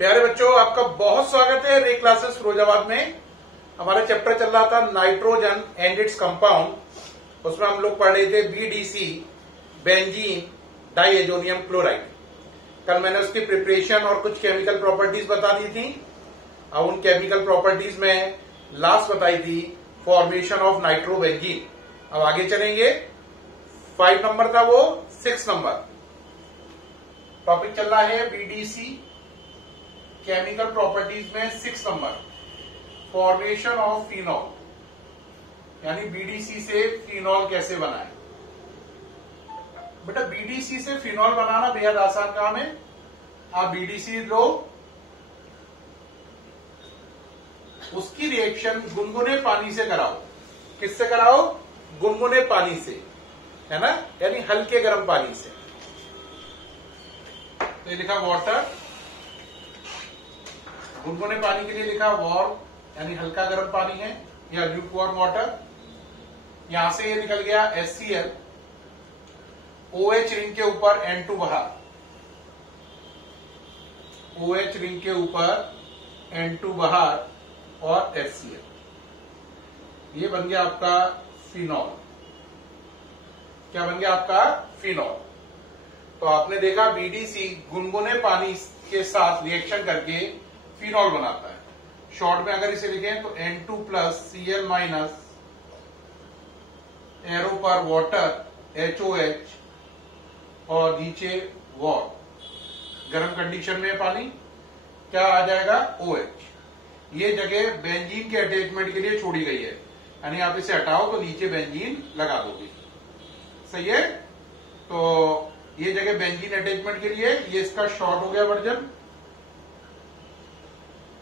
प्यारे बच्चों, आपका बहुत स्वागत है रे क्लासेस फिरोजाबाद में। हमारा चैप्टर चल रहा था नाइट्रोजन एंड इट्स कंपाउंड। उसमें हम लोग पढ़ रहे थे बीडीसी, बेंजीन डाइएजोनियम क्लोराइड। कल मैंने उसकी प्रिपरेशन और कुछ केमिकल प्रॉपर्टीज बता दी थी। अब उन केमिकल प्रॉपर्टीज में लास्ट बताई थी फॉर्मेशन ऑफ नाइट्रोबेंजीन। अब आगे चलेंगे। 5 नंबर था वो 6 नंबर टॉपिक चल रहा है बीडीसी केमिकल प्रॉपर्टीज में 6 नंबर फॉर्मेशन ऑफ फिनॉल, यानी बीडीसी से फिनॉल कैसे बनाएं। बेटा बीडीसी से फिनॉल बनाना बेहद आसान काम है। आप बीडीसी लो, उसकी रिएक्शन गुनगुने पानी से कराओ। किससे कराओ? गुनगुने पानी से, है ना, यानी हल्के गर्म पानी से। तो ये लिखा वाटर, गुनगुने पानी के लिए लिखा वार्म, यानी हल्का गर्म पानी है, या ल्यूकवार्म वाटर। यहां से ये निकल गया HCl, OH रिंग के ऊपर N2 बाहर, OH रिंग के ऊपर N2 बाहर और HCl। ये बन गया आपका फिनॉल। क्या बन गया आपका? फिनॉल। तो आपने देखा बीडीसी गुनगुने पानी के साथ रिएक्शन करके फिनॉल बनाता है। शॉर्ट में अगर इसे लिखें तो N2 plus Cl minus arrow पर वाटर HOH और नीचे वॉट, गर्म कंडीशन में पानी, क्या आ जाएगा? OH। ये जगह बेंजीन के अटैचमेंट के लिए छोड़ी गई है, यानी आप इसे हटाओ तो नीचे बेंजीन लगा दोगे। सही है? तो ये जगह बेंजीन अटैचमेंट के लिए, ये इसका शॉर्ट हो गया वर्जन।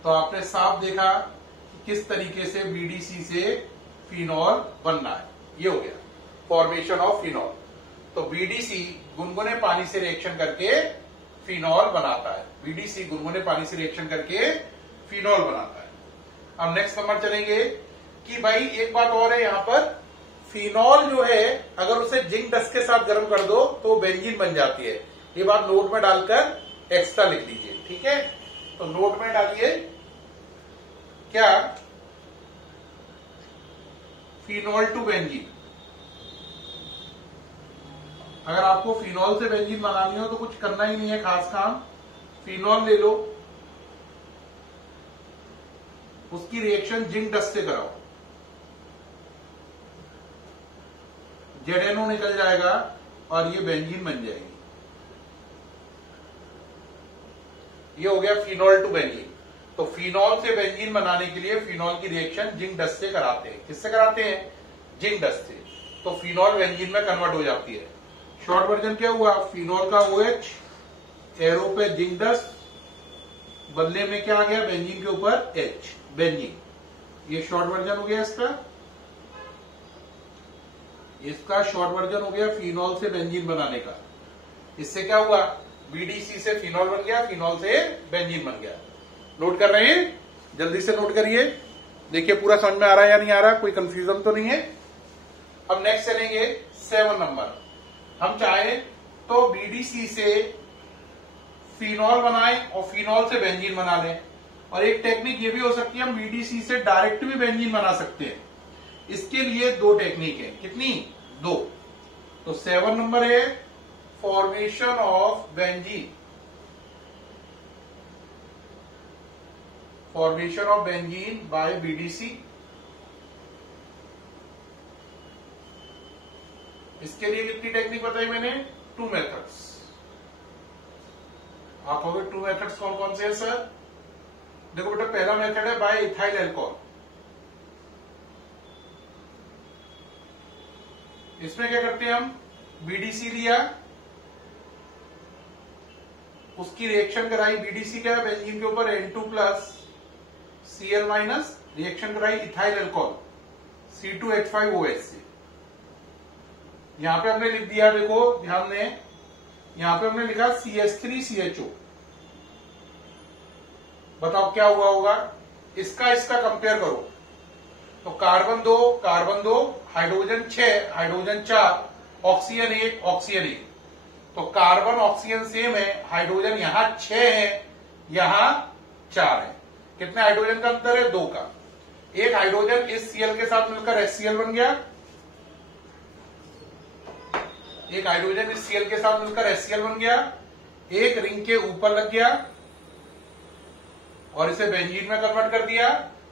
तो आपने साफ देखा कि किस तरीके से बीडीसी से फिनॉल बनना है। ये हो गया फॉर्मेशन ऑफ फिनॉल। तो बीडीसी गुनगुने पानी से रिएक्शन करके फिनॉल बनाता है। बीडीसी गुनगुने पानी से रिएक्शन करके फिनॉल बनाता है। अब नेक्स्ट नंबर चलेंगे कि भाई एक बात और है यहां पर, फिनॉल जो है अगर उसे जिंक डस्ट के साथ गर्म कर दो तो बेंजीन बन जाती है। ये बात नोट में डालकर एक्स्ट्रा लिख लीजिए, ठीक है? तो नोट में डालिए क्या, फिनॉल टू बेंजीन। अगर आपको फिनॉल से बेंजीन बनानी हो तो कुछ करना ही नहीं है खास काम। फिनॉल ले लो, उसकी रिएक्शन जिंक डस्ट से कराओ, ZNO निकल जाएगा और ये बेंजीन बन जाएगी। ये हो गया फिनॉल टू बेंजीन। तो फिनॉल से बेंजीन बनाने के लिए फिनॉल की रिएक्शन जिंक डस्ट से कराते हैं। किससे कराते हैं? जिंक डस्ट से। तो फिनॉल बेंजीन में कन्वर्ट हो जाती है। शॉर्ट वर्जन क्या हुआ? फिनॉल का OH, एरो पे जिंक डस्ट, बदले में क्या आ गया? बेंजीन के ऊपर H, बेंजीन। ये शॉर्ट वर्जन हो गया इसका शॉर्ट वर्जन हो गया फिनॉल से बेंजीन बनाने का। इससे क्या हुआ? बीडीसी से फिनॉल बन गया, फिनॉल से बेंजीन बन गया। नोट कर रहे हैं? जल्दी से नोट करिए, देखिए पूरा समझ में आ रहा है या नहीं आ रहा, कोई कंफ्यूजन तो नहीं है। अब नेक्स्ट चलेंगे 7 नंबर। हम चाहें तो बीडीसी से फिनॉल बनाएं और फिनॉल से बेंजीन बना लें। और एक टेक्निक ये भी हो सकती है, हम बीडीसी से डायरेक्ट भी बेंजीन बना सकते हैं। इसके लिए 2 टेक्निक है। कितनी? 2। तो 7 नंबर है formation of benzene. Formation of benzene by BDC. इसके लिए कितनी टेक्निक बताई मैंने? 2 मेथड्स। आप कहोगे 2 मेथड्स कौन कौन से हैं सर? देखो बेटा, पहला मेथड है बाय इथाइल अल्कोहल। इसमें क्या करते हैं हम? बीडीसी लिया, उसकी रिएक्शन कराई। बीडीसी क्या है? बेंजीन के ऊपर N2 plus Cl minus, reaction कराई इथाइल अल्कोहल C2H5OH से। यहां पे हमने लिख दिया, देखो ध्यान दें, यहां पे हमने लिखा CH3CHO। बताओ क्या हुआ होगा? इसका कंपेयर करो तो carbon 2, hydrogen 6, hydrogen 4, oxygen 1, oxygen 1। तो कार्बन ऑक्सीजन सेम है, हाइड्रोजन यहां 6 है, यहां 4 है। कितने हाइड्रोजन का अंतर है? 2 का। एक हाइड्रोजन इस Cl के साथ मिलकर HCl बन गया, एक हाइड्रोजन इस Cl के साथ मिलकर HCl बन गया, एक रिंग के ऊपर लग गया और इसे बेंजीन में कन्वर्ट कर दिया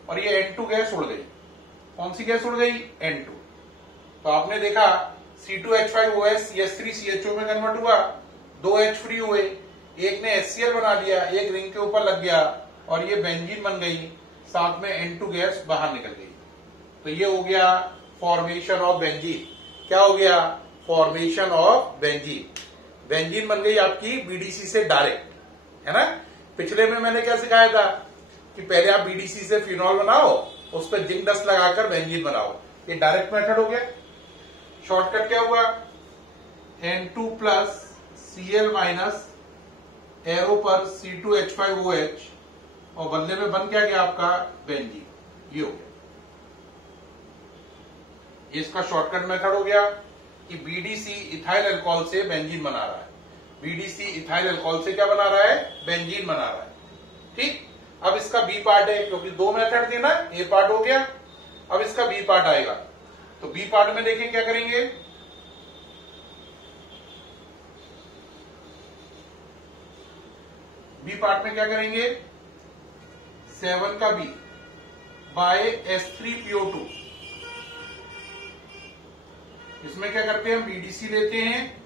और ये N2 गैस उड़ गई। कौन सी गैस उड़ गई? N2। तो आपने देखा C2H5OS S3CHO में कन्वर्ट हुआ, 2 H फ्री हुए, एक ने HCl बना दिया, एक रिंग के ऊपर लग गया और ये बेंजीन बन गई, साथ में N2 गैस बाहर निकल गई। तो ये हो गया फॉर्मेशन ऑफ बेंजीन। क्या हो गया? Formation of benzene. बेंजीन बन गई आपकी बीडीसी से डायरेक्ट, है ना। पिछले में मैंने क्या सिखाया था कि पहले आप बीडीसी से फिनॉल बनाओ, उस पर जिंक डस्ट लगाकर बेंजीन बनाओ। ये डायरेक्ट मेथड हो गया। शॉर्टकट क्या हुआ? N2 plus Cl minus arrow पर C2H5OH और बदले में बन क्या गया आपका? बेंजीन। ये हो गया, इसका शॉर्टकट मेथड हो गया कि बीडीसी इथाइल अल्कोहल से बेंजीन बना रहा है। बीडीसी इथाइल अल्कोहल से क्या बना रहा है? बेंजीन बना रहा है। ठीक। अब इसका बी पार्ट है, क्योंकि 2 मेथड थे ना, ए पार्ट हो गया, अब इसका बी पार्ट आएगा। तो बी पार्ट में देखें क्या करेंगे। बी पार्ट में क्या करेंगे? 7 का बी बाय S3PO2। इसमें क्या करते हैं? हम बीडीसी लेते हैं,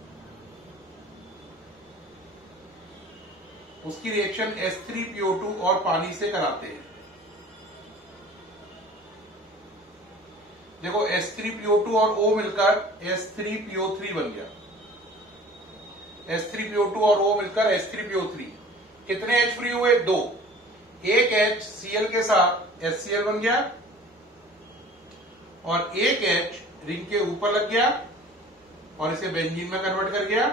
उसकी रिएक्शन S3PO2 और पानी से कराते हैं। देखो S3PO2 और O मिलकर S3PO3 बन गया, S3PO2 और O मिलकर S3PO3। कितने H फ्री हुए? 2। एक H Cl के साथ HCl बन गया और एक H रिंग के ऊपर लग गया और इसे बेंजीन में कन्वर्ट कर गया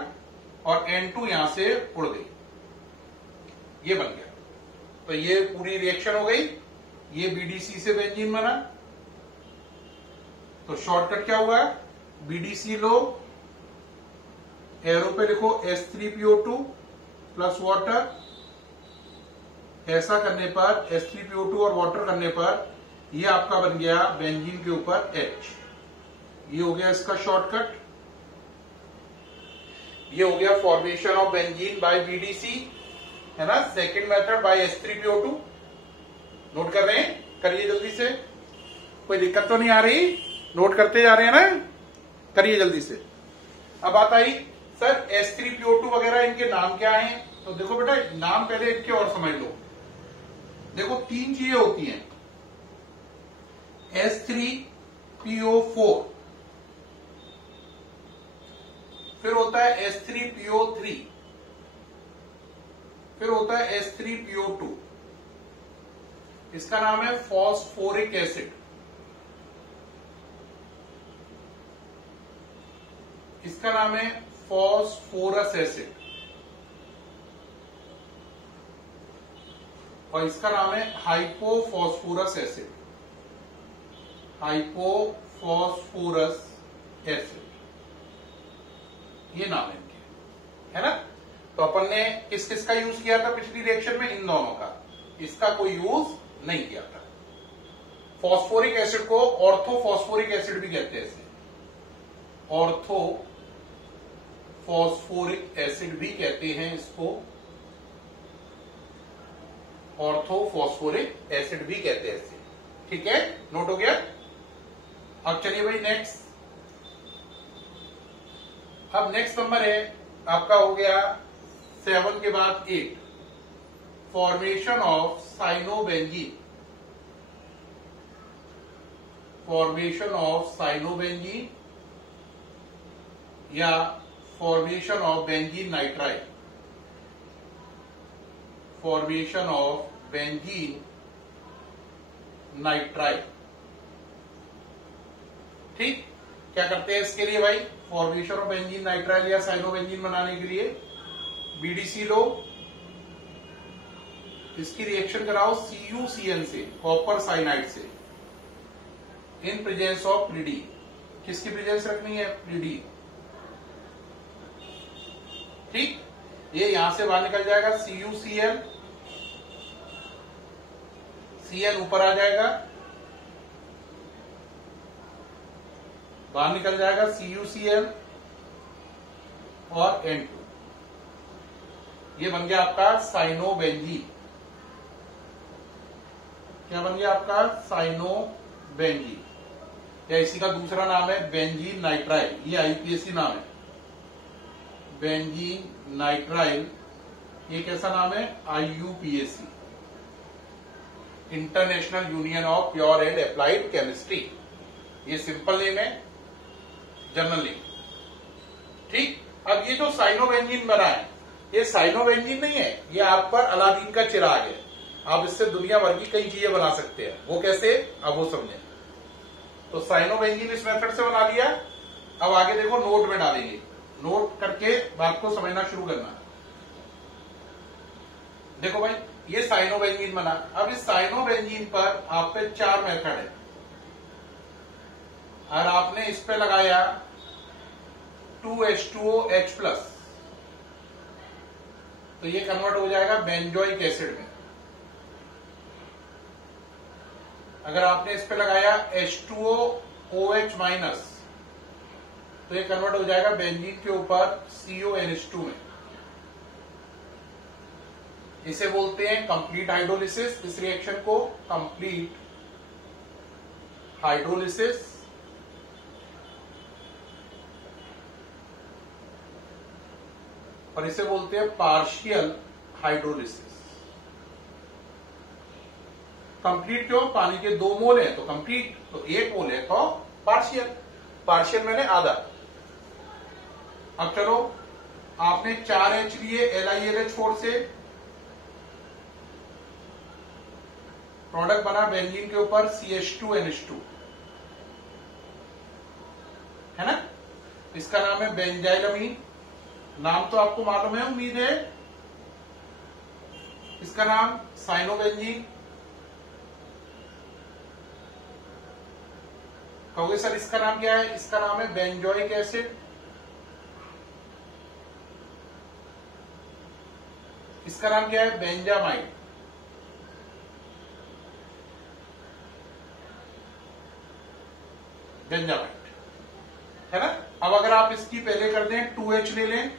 और N2 यहां से उड़ गई, ये बन गया। तो ये पूरी रिएक्शन हो गई, ये बीडीसी से बेंजीन बना। तो शॉर्टकट क्या हुआ? बीडीसी लो, एरो पे लिखो S3PO2 प्लस वाटर। ऐसा करने पर S3PO2 और वाटर करने पर ये आपका बन गया बेंजीन के ऊपर H। ये हो गया इसका शॉर्टकट। ये हो गया formation of benzene by BDC, है ना। Second method by S3PO2। Note कर रहे हैं? करिए जल्दी से, कोई दिक्कत तो नहीं आ रही? नोट करते जा रहे हैं ना, करिए जल्दी से। अब बात आई सर S3PO2 वगैरह इनके नाम क्या हैं? तो देखो बेटा, नाम पहले इनके और समझ लो। देखो 3 चीजें होती हैं। S3PO4, फिर होता है S3PO3, फिर होता है S3PO2। इसका नाम है फॉस्फोरिक एसिड। इसका नाम है फॉस्फोरस एसिड और इसका नाम है हाइपोफॉस्फोरस एसिड। हाइपोफॉस्फोरस एसिड, ये नाम है इनके, है ना। तो अपन ने किस किस का यूज किया था पिछली रिएक्शन में? इन दोनों का। इसका कोई यूज नहीं किया था। फॉस्फोरिक एसिड को ऑर्थोफॉस्फोरिक एसिड भी कहते हैं, इसे ऑर्थोफॉस्फोरिक एसिड भी कहते हैं, इसको ऑर्थोफॉस्फोरिक एसिड भी कहते हैं इसे। ठीक है, नोट हो गया। अब चलिए भाई नेक्स्ट। अब नेक्स्ट नंबर है आपका, हो गया 7 के बाद 8, formation of cyanobenzene. Formation of cyanobenzene या formation of benzene nitride. Formation of benzene nitride. ठीक, क्या करते हैं इसके लिए भाई? फॉर्मेशन ऑफ बेंजीन नाइट्राइड या साइनोबेंजीन बनाने के लिए बीडीसी लो, इसकी रिएक्शन कराओ CuCN से, कॉपर साइनाइड से, इन प्रेजेंस ऑफ प्रीडी। किसकी प्रेजेंस रखनी है? प्रीडी। ठीक, ये यहां से बाहर निकल जाएगा CuCl Cn ऊपर आ जाएगा, बाहर निकल जाएगा CuCl और N2। ये बन गया आपका साइनोबेंजीन। क्या बन गया आपका? साइनोबेंजीन, या इसी का दूसरा नाम है बेंजीन नाइट्राइल। ये आईयूपीएसी नाम है, बेंजीन नाइट्राइल। ये कैसा नाम है? IUPAC, international union of pure and applied chemistry. ये सिंपल नेम है, जनरल नेम। ठीक। अब ये जो साइनोबेंजीन बना है, ये साइनोबेंजीन नहीं है, ये आप पर अलादीन का चिराग है। आप इससे दुनिया भर की कई चीजें बना सकते हैं। वो कैसे? अब वो समझें। तो साइनोबेंजीन इस मेथड से बना लिया। अब आगे देखो, नोट में डालेंगे। नोट करके बात को समझना शुरू करना। देखो भाई, ये साइनोबेंजीन बना। अब इस साइनोबेंजीन पर आप पे 4 मेथड है, और आपने इस पे लगाया 2H2OH+, तो ये कन्वर्ट हो जाएगा बेंजोइक एसिड में। अगर आपने इस पे लगाया H2OOH-, तो ये कन्वर्ट हो जाएगा बेंजीन के ऊपर CONH2 में। इसे बोलते हैं कंप्लीट हाइड्रोलिसिस। इस रिएक्शन को कंप्लीट हाइड्रोलिसिस। और इसे बोलते हैं पार्शियल हाइड्रोलिसिस। कंप्लीट क्यों? पानी के 2 मोल है तो कंप्लीट, तो 1 मोल है तो पार्शियल। पार्शियल मैंने आधा। अब चलो, आपने 4H लिए LiLH4 से, प्रोडक्ट बना बेंजीन के ऊपर CH2NH2, है ना? इसका नाम है बेंजाइलमीन। नाम तो आपको मालूम है, उम्मीद है। इसका नाम साइनोबेंजीन। कहोगे सर इसका नाम क्या है? इसका नाम है बेंजोइक एसिड। इसका नाम क्या है? बेंजामाइड। बेंजामाइड, है ना? अब अगर आप इसकी पहले कर दें, 2H ले लें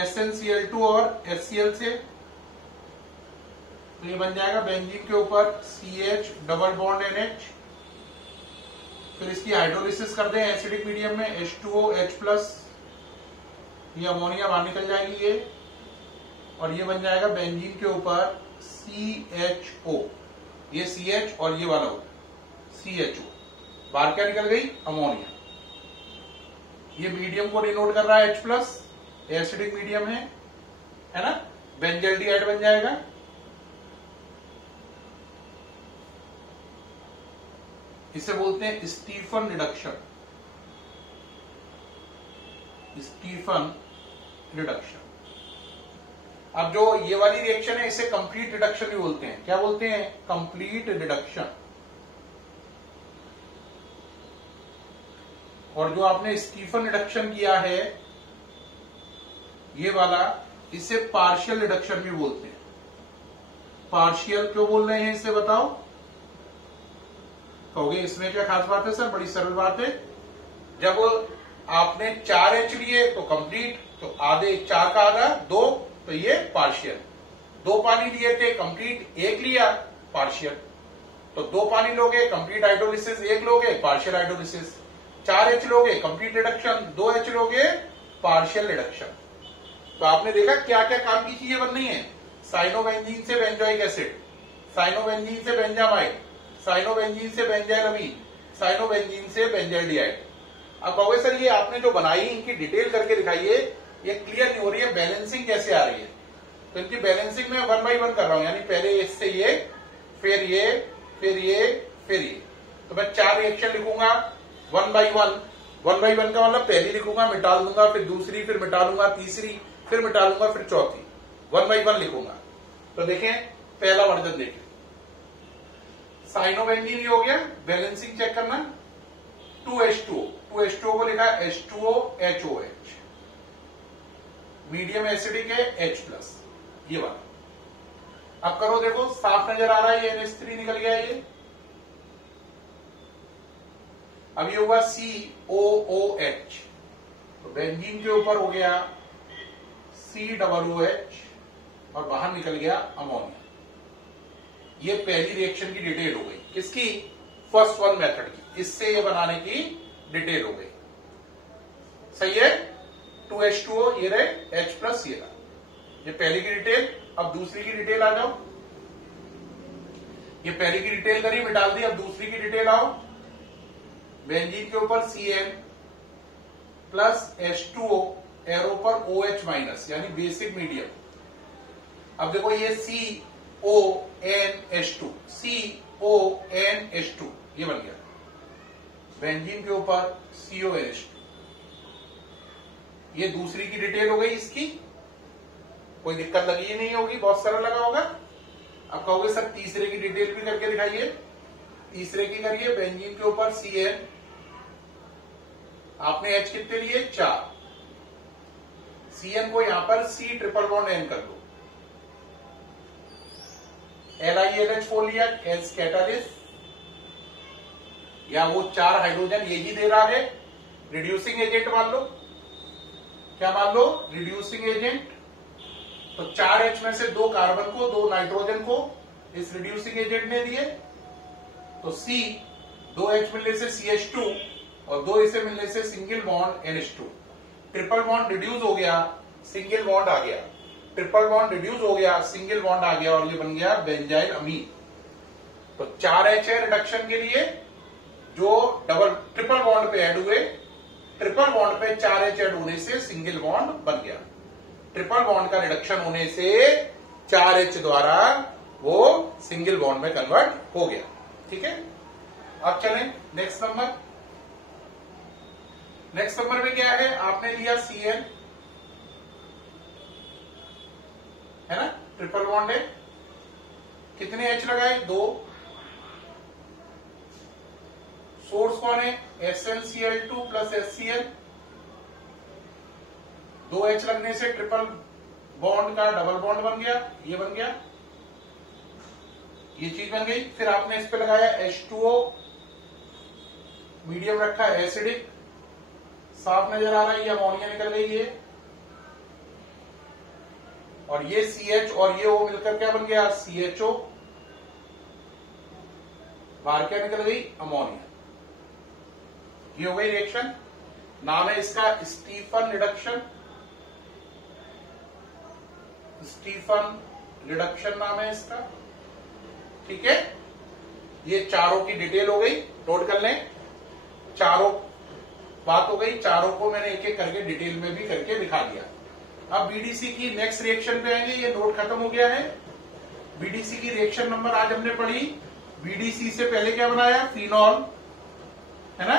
SnCl2 और HCl से, तो ये बन जाएगा बेंजीन के ऊपर CH डबल बॉन्ड NH। फिर इसकी हाइड्रोलिसिस कर दें एसिडिक मीडियम में H2OH+, ये अमोनिया बाहर निकल जाएगी ये, और ये बन जाएगा बेंजीन के ऊपर CHO। ये CH और ये वाला हो CHO, बाहर क्या निकल गई? अमोनिया। ये मीडियम को डिनोट कर रहा है H+, एसिडिक मीडियम है ना? बेंजल्डिहाइड बन जाएगा। इसे बोलते हैं स्टीफन रिडक्शन। Stephen reduction. अब जो ये वाली रिएक्शन है, इसे कंप्लीट रिडक्शन भी बोलते हैं। क्या बोलते हैं? Complete reduction. और जो आपने स्टीफन रिडक्शन किया है, ये वाला, इसे पार्शियल रिडक्शन भी बोलते हैं। पार्शियल क्यों बोल रहे हैं इसे बताओ? कहोगे इसमें क्या खास बात है सर? बड़ी सरल बात है। जब आपने 4H लिए तो कंप्लीट, तो आधे, 4 का आधा 2, तो ये पार्शियल। 2 पानी लिए थे, कंप्लीट 1 लिया, पार्शियल। तो 2 पानी लोगे, कंप्लीट हाइड्रोलिसिस 1 लोगे, पार्शियल हाइड्रोलिसिस। 4H लोगे, कंप्लीट रिडक्शन। 2H लोगे, पार्शियल रिडक्शन। तो आपने देखा क्या क्या काम की चीजें बन रही है। साइनोबेंजीन से बेंजोइक एसिड, साइनोबेंजीन से बेंजामाइड, साइनोबेंजीन से बेंजाइलमीन, साइनोबेंजीन से बेंजाल्डिहाइड। अब कहोगे सर ये आपने जो बनाई, इनकी डिटेल करके दिखाइए, ये क्लियर नहीं हो रही है, बैलेंसिंग कैसे आ रही है? तो इनकी बैलेंसिंग में 1 by 1 कर रहा हूं, यानी पहले इससे ये, फिर ये, फिर ये, फिर ये। तो मैं 4 रिएक्शन लिखूंगा 1 by 1। 1 by 1 का मतलब पहली लिखूंगा, मिटा दूंगा, फिर दूसरी, फिर मिटा लूंगा, तीसरी, फिर मिटा लूंगा, फिर चौथी। 1 by 1 लिखूंगा। तो देखें, पहला वर्जन देखें, साइनोबेंजीन ही हो गया। बैलेंसिंग चेक करना, 2H2O, 2H2O को लिखा H2OHOH, मीडियम एसिडिक है H+, ये वाला। अब करो, देखो साफ नजर आ रहा है, ये NH3 निकल गया ये। अब ये हुआ COOH, तो बेंजीन के ऊपर हो गया COOH और बाहर निकल गया अमोनिया। ये पहली रिएक्शन की डिटेल हो गई, किसकी? फर्स्ट वन मेथड की। इससे ये बनाने की डिटेल हो गई, सही है। 2H2O ये रहे, H+ ये रहा, ये पहली की डिटेल। अब दूसरी की डिटेल आ जाओ। ये पहली की डिटेल करी, मिटा दी। अब दूसरी की डिटेल आओ। बेंजीन के ऊपर CN प्लस H2O, एरो पर OH-, यानी बेसिक मीडियम। अब देखो ये CONH2, CONH2 ये बन गया। बेंजीन के ऊपर CONH2, ये दूसरी की डिटेल हो गई इसकी। कोई दिक्कत लगी ही नहीं होगी, बहुत सरल लगा होगा। अब कहोगे सर तीसरे की डिटेल भी करके दिखाइए। तीसरे की करिए। बेंजीन के ऊपर CN, आपने H कितने लिए? 4। CN को यहां पर C≡N कर दो। LiNH4 लिया एज कैटालिस्ट, या वो 4 हाइड्रोजन यही दे रहा है। रिड्यूसिंग एजेंट मान लो। क्या मान लो? Reducing agent. तो 4H में से 2 कार्बन को, 2 नाइट्रोजन को इस रिड्यूसिंग एजेंट ने दिए। तो C 2H मिलने से CH2 और 2 इसे मिलने से single bond NH2। Triple bond reduce हो गया, सिंगल बॉन्ड आ गया। ट्रिपल बॉन्ड रिड्यूस हो गया, सिंगल बॉन्ड आ गया और ये बन गया बेंजाइल अमीन। तो 4H है रिडक्शन के लिए, जो ट्रिपल बॉन्ड पे ऐड हुए। ट्रिपल बॉन्ड पे 4H ऐड होने से सिंगल बॉन्ड बन गया। ट्रिपल बॉन्ड का रिडक्शन होने से 4H द्वारा वो सिंगल बॉन्ड में कन्वर्ट हो गया। ठीक है, अब चलें नेक्स्ट नंबर। नेक्स्ट नंबर में क्या है? आपने लिया CN, है ना, ट्रिपल बॉन्ड है। कितने H लगाए? 2। सोर्स कौन है? SnCl2 plus HCl। 2H लगने से ट्रिपल बॉन्ड का डबल बॉन्ड बन गया, ये बन गया, ये चीज बन गई। फिर आपने इस पे लगाया H2O, मीडियम रखा एसिडिक, साफ नजर आ रहा है, ये अमोनिया निकल गई ये। और ये CH और ये O मिलकर क्या बन गया? CHO। बाहर क्या निकल गई? अमोनिया। ये हो गई रिएक्शन। नाम है इसका स्टीफन रिडक्शन। स्टीफन रिडक्शन नाम है इसका। ठीक है, ये चारों की डिटेल हो गई, नोट कर लें। चारों बात हो गई, चारों को मैंने एक एक करके डिटेल में भी करके दिखा दिया। अब बीडीसी की नेक्स्ट रिएक्शन पे आएंगे, ये नोट खत्म हो गया है। बीडीसी की रिएक्शन नंबर आज हमने पढ़ी। बीडीसी से पहले क्या बनाया? फिनॉल, है ना।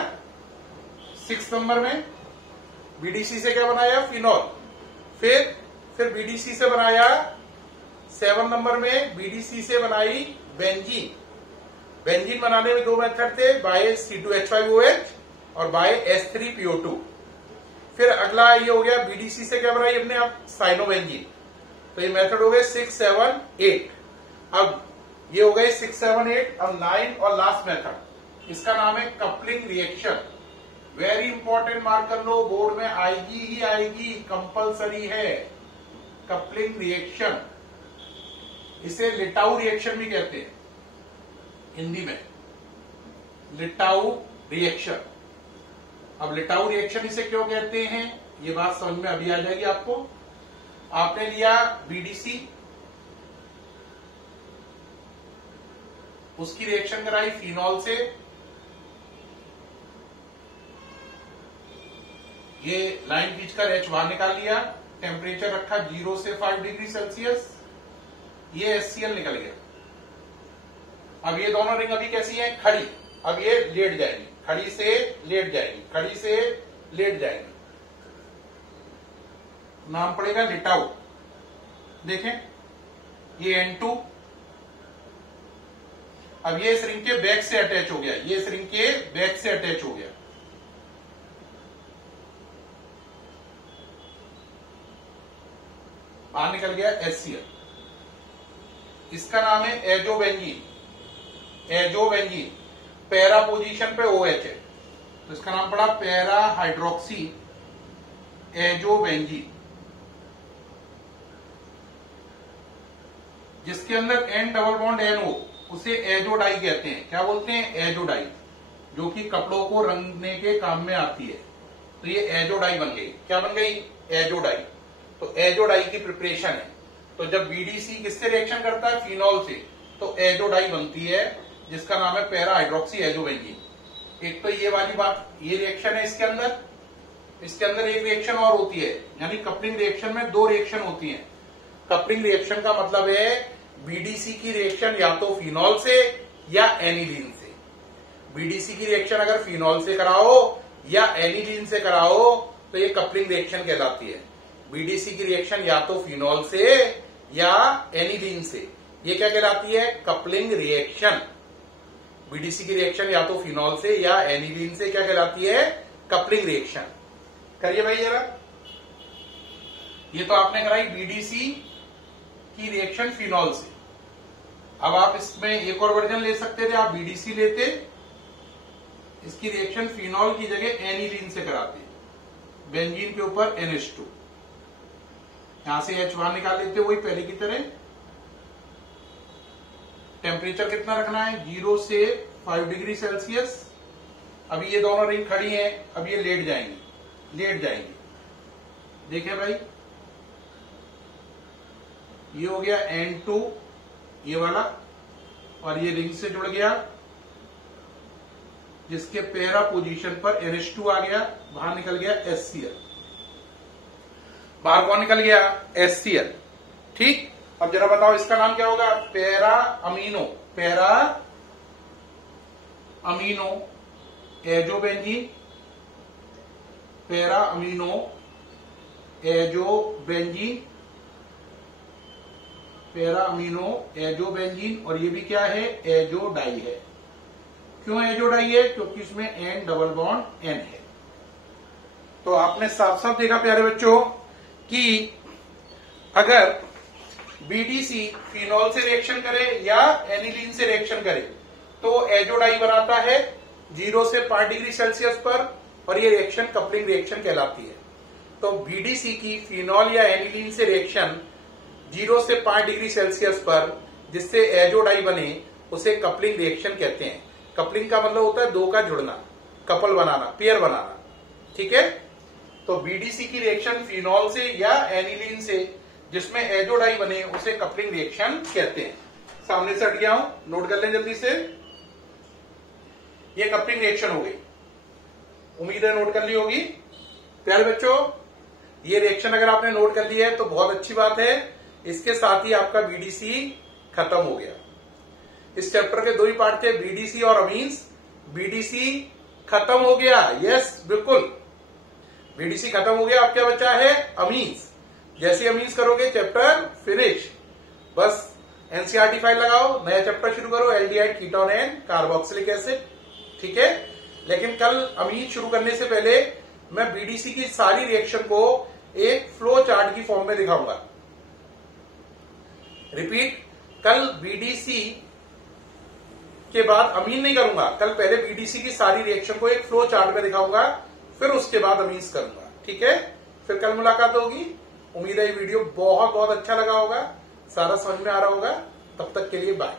6 नंबर में बीडीसी से क्या बनाया? फिनॉल। फिर बीडीसी से बनाया 7 नंबर में, बीडीसी से बनाई बेंजीन। बेंजीन बनाने में 2 मेथड थे, बाय C2H5OH और बाय S3PO2। फिर अगला ये हो गया, बीडीसी से क्या बनाई हमने? अब साइनोबेंजीन। तो ये मेथड हो गए 6, 7, 8। अब ये हो गए 6, 7, 8। अब 9 और लास्ट मेथड, इसका नाम है coupling reaction. Very important, mark कर लो, बोर्ड में आएगी ही आएगी, कंपलसरी है। कपलिंग रिएक्शन, इसे लिटाऊ रिएक्शन भी कहते हैं हिंदी में, लिटाऊ रिएक्शन। अब लिटाऊ रिएक्शन इसे क्यों कहते हैं, ये बात समझ में अभी आ जाएगी आपको। आपने लिया बीडीसी, उसकी रिएक्शन कराई फिनॉल से। ये लाइन खींचकर H बाहर निकाल लिया, टेम्परेचर रखा 0 से 5 डिग्री सेल्सियस, ये HCl निकल गया। अब ये दोनों रिंग अभी कैसी हैं? खड़ी। अब ये लेट जाएगी, खड़ी से लेट जाएगी, खड़ी से लेट जाएगी। नाम पड़ेगा लिटाऊ। देखें, ये N2, अब ये इस रिंग के बैक से अटैच हो गया, ये इस रिंग के बैक से अटैच हो गया। बाहर निकल गया HCl। इसका नाम है एजोबेंजीन। एजोबेंजीन पैरा पोजीशन पे OH है, तो इसका नाम पड़ा पैरा हाइड्रोक्सी एजोबेंजीन, जिसके अंदर N डबल बॉन्ड NO, उसे एजोडाई कहते हैं। क्या बोलते हैं? एजोडाई, जो कि कपड़ों को रंगने के काम में आती है। तो ये एजोडाई बन गई। क्या बन गई? एजोडाई। तो एजोडाई की प्रिपरेशन है। तो जब बीडीसी किससे रिएक्शन करता है? फिनॉल से, तो एजोडाई बनती है, जिसका नाम है पैरा हाइड्रोक्सी एजोबेंजीन। एक तो ये वाली बात, ये रिएक्शन है इसके अंदर। इसके अंदर एक रिएक्शन और होती है, यानी कपलिंग रिएक्शन में दो रिएक्शन होती हैं। कपलिंग रिएक्शन का मतलब है बीडीसी की रिएक्शन या तो फिनॉल से या एनिलीन से। बीडीसी की रिएक्शन अगर फिनॉल से कराओ या एनिलीन से कराओ तो ये कपलिंग रिएक्शन कहलाती है। बीडीसी की रिएक्शन या तो फिनॉल से या एनिलीन से, ये क्या कहलाती है? Coupling reaction. बीडीसी की रिएक्शन या तो फिनॉल से या एनिलीन से क्या कहलाती है? Coupling reaction. करिए भाई जरा। ये तो आपने कराई बीडीसी की रिएक्शन फिनॉल से। अब आप इसमें एक और वर्जन ले सकते थे, आप बीडीसी लेते, इसकी रिएक्शन फिनॉल की जगह एनिलीन से कराते, बेंजीन के ऊपर NH2, यहां से H बाहर निकाल लेते, वही पहले की तरह। टेम्परेचर कितना रखना है? 0 से 5 डिग्री सेल्सियस। अभी ये दोनों रिंग खड़ी हैं, अब ये लेट जाएंगी। देखिए भाई, ये हो गया N2 ये वाला, और ये रिंग से जुड़ गया, जिसके पैरा पोजीशन पर NH2 आ गया, बाहर निकल गया HCl। बाहर कौन निकल गया? HCl। ठीक। अब जरा बताओ इसका नाम क्या होगा? Para amino azobenzene. Para amino azobenzene, और ये भी क्या है? एजोडाई है। क्यों एजोडाई है? क्योंकि इसमें N डबल बॉन्ड N है। तो आपने साफ साफ देखा प्यारे बच्चों कि अगर बीडीसी फिनॉल से रिएक्शन करे या एनिलीन से रिएक्शन करे तो एजोडाई बनाता है 0 से 5 डिग्री सेल्सियस पर, और ये रिएक्शन कपलिंग रिएक्शन कहलाती है। तो बीडीसी की फिनॉल या एनिलीन से रिएक्शन 0 से 5 डिग्री सेल्सियस पर जिससे एजोडाई बने, उसे कपलिंग रिएक्शन कहते हैं। कपलिंग का मतलब होता है दो का जुड़ना, कपल बनाना, पेयर बनाना। ठीक है। तो बीडीसी की रिएक्शन फिनॉल से या एनिलीन से जिसमें एजोडाई बने, उसे कपलिंग रिएक्शन कहते हैं। सामने से हट गया हूं, नोट कर लें जल्दी से। ये कपलिंग रिएक्शन हो गई, उम्मीद है नोट कर ली होगी। प्यारे बच्चों, ये रिएक्शन अगर आपने नोट कर ली है तो बहुत अच्छी बात है। इसके साथ ही आपका बीडीसी खत्म हो गया। इस चैप्टर के दो ही पार्ट थे, बीडीसी और अमीन्स। बीडीसी खत्म हो गया, यस बिल्कुल, बीडीसी खत्म हो गया। अब क्या बचा है? अमीन्स। जैसे अमीन्स करोगे चैप्टर फिनिश, बस एनसीईआरटी फाइल लगाओ, नया चैप्टर शुरू करो, aldehyde, ketone and carboxylic acid. ठीक है। लेकिन कल अमीन शुरू करने से पहले मैं बीडीसी की सारी रिएक्शन को एक फ्लो चार्ट की फॉर्म में दिखाऊंगा। रिपीट, कल बीडीसी के बाद अमीन नहीं करूंगा, कल पहले बीडीसी की सारी रिएक्शन को एक फ्लो चार्ट में दिखाऊंगा, फिर उसके बाद अमीन्स करूंगा। ठीक है। फिर कल मुलाकात होगी। उम्मीद है ये वीडियो बहुत बहुत अच्छा लगा होगा, सारा समझ में आ रहा होगा। तब तक के लिए बाय।